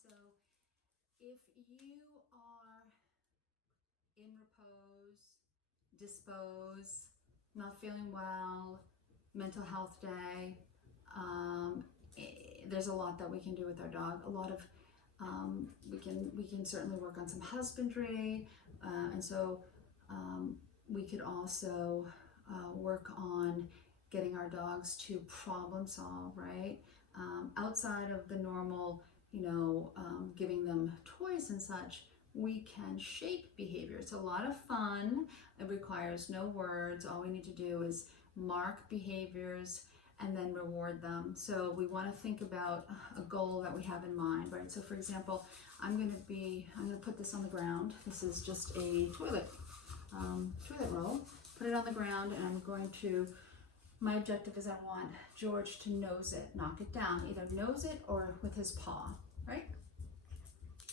So if you are in repose, dispose, not feeling well, mental health day, there's a lot that we can do with our dog. A lot of we can certainly work on some husbandry, and so we could also work on getting our dogs to problem solve, right? Outside of the normal, giving them toys and such, we can shape behavior. It's a lot of fun. It requires no words. All we need to do is mark behaviors and then reward them. So we want to think about a goal that we have in mind, right? So for example, I'm going to put this on the ground. This is just a toilet roll. Put it on the ground, and I'm going to, my objective is I want George to nose it, knock it down, either nose it or with his paw, right?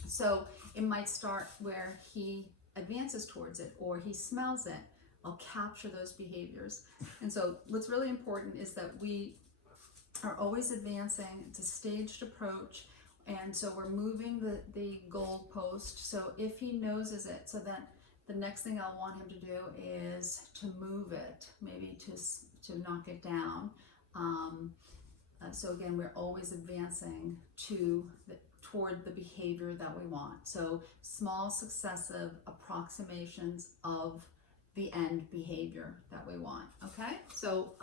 So it might start where he advances towards it or he smells it. I'll capture those behaviors. And so what's really important is that we are always advancing. It's a staged approach. And so we're moving the goal post. So if he noses it, so that the next thing I'll want him to do is to move it, maybe to knock it down. So again, we're always advancing toward the behavior that we want. So small successive approximations of the end behavior that we want, okay? So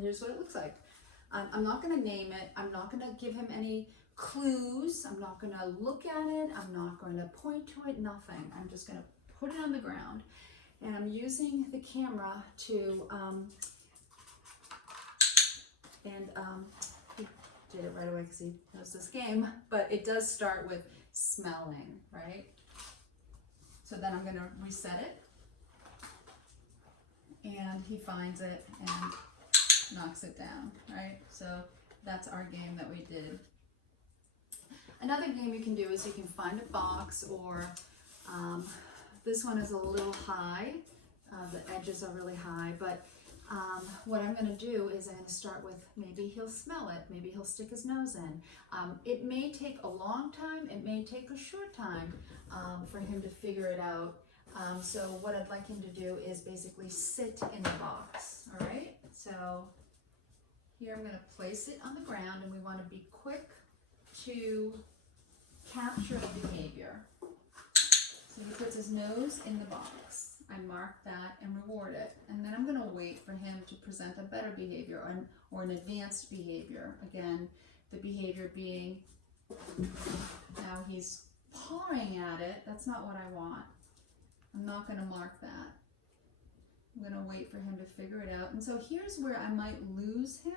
here's what it looks like. I'm not gonna name it. I'm not gonna give him any clues. I'm not gonna look at it. I'm not going to point to it, nothing. I'm just gonna put it on the ground. And I'm using the camera to, he did it right away because he knows this game, but it does start with smelling, right? So then I'm gonna reset it. And he finds it and knocks it down, right? So that's our game that we did. Another game you can do is you can find a box, or this one is a little high. The edges are really high, but what I'm going to do is I'm going to start with, maybe he'll smell it, maybe he'll stick his nose in. It may take a long time, it may take a short time for him to figure it out. So what I'd like him to do is basically sit in the box, all right? So here I'm going to place it on the ground, and we want to be quick to capture the behavior. So he puts his nose in the box. I mark that and reward it. And then I'm going to wait for him to present a better behavior or an advanced behavior. Again, the behavior being, now he's pawing at it. That's not what I want. I'm not going to mark that. I'm going to wait for him to figure it out. And so here's where I might lose him.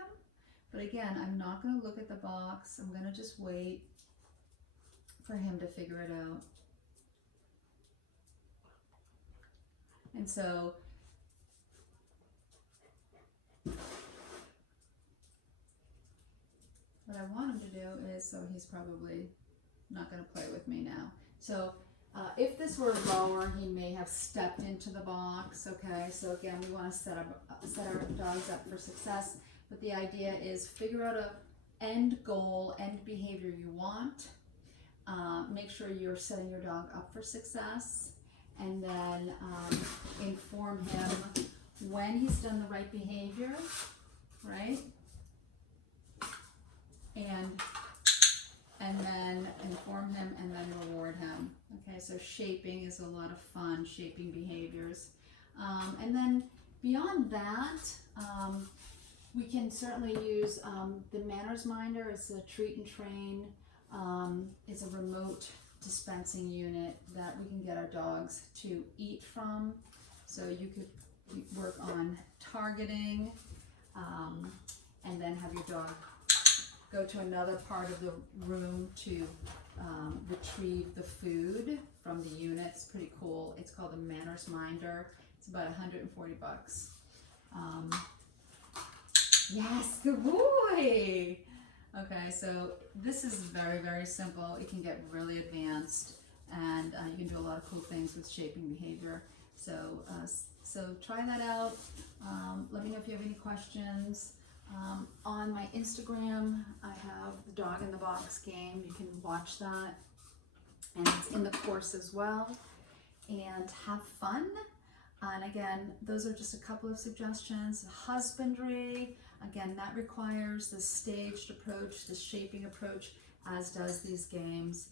But again, I'm not going to look at the box. I'm going to just wait for him to figure it out. And so what I want him to do is, so he's probably not going to play with me now. So if this were lower, he may have stepped into the box, okay? So again, we want to set our dogs up for success, but the idea is figure out a end goal, end behavior you want. Make sure you're setting your dog up for success, and then inform him when he's done the right behavior, right? And then inform him and then reward him. Okay, so shaping is a lot of fun, shaping behaviors. And then beyond that, we can certainly use the Manners Minder. It's a treat and train. It's a remote dispensing unit that we can get our dogs to eat from. So you could work on targeting, and then have your dog go to another part of the room to retrieve the food from the unit. It's pretty cool. It's called the Manners Minder. It's about $140. Yes, good boy. Okay, so this is very, very simple. It can get really advanced, and you can do a lot of cool things with shaping behavior. So try that out. Let me know if you have any questions. On my Instagram, I have the Dog in the Box game. You can watch that, and it's in the course as well. And have fun. And again, those are just a couple of suggestions. Husbandry, again, that requires the staged approach, the shaping approach, as does these games.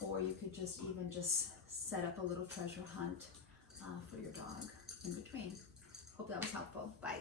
Or you could just even just set up a little treasure hunt for your dog in between. Hope that was helpful. Bye.